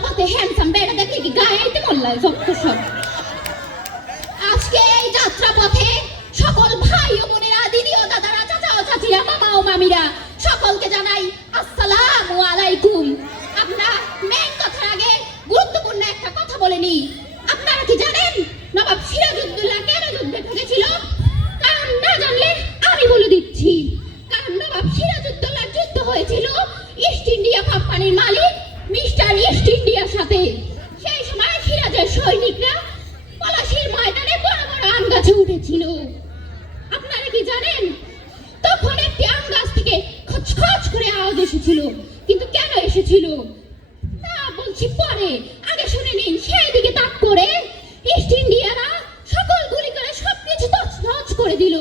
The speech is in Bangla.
যাত্রাপথে হ্যান্ডসাম বেড়া দেখলে কি গায়ে আইতে মল্লায় যত সব। আজকে এই যাত্রাপথে সকল ভাই ও বোনেরা, দিদি ও দাদারা, চাচা ও চাচিরা, মামা ও মামিরা, সকলকে জানাই আসসালামু আলাইকুম। আমরা মেন কথার আগে গুরুত্বপূর্ণ একটা কথা বলে নিই। আপনারা কি জানেন নবাব সিরাজউদ্দৌলা কেন যুদ্ধে ঢুকেছিল? কারণ না জানলে আমি বলে দিচ্ছি। কারণ নবাব সিরাজউদ্দৌলার যুদ্ধ হয়েছিল ইস্ট ইন্ডিয়া কোম্পানির মালিক মিস্টার ইস্ট ইন্ডিয়ার সাথে। সেই সময় সিরাজের সৈনিকরা পলাশীর ময়দানে বড় বড় আম গাছে উঠেছিল। আপনারা কি জানেন তখন একটি আম গাছ থেকে খচখচ করে আওয়াজ এসেছিল? কিন্তু কেন এসেছিল তা বলছি পরে, আগে শুনে নিন। সেই দিকে তাক করে ইস্ট ইন্ডিয়ারা সকল গুলি করে সবকিছু তছনছ করে দিল।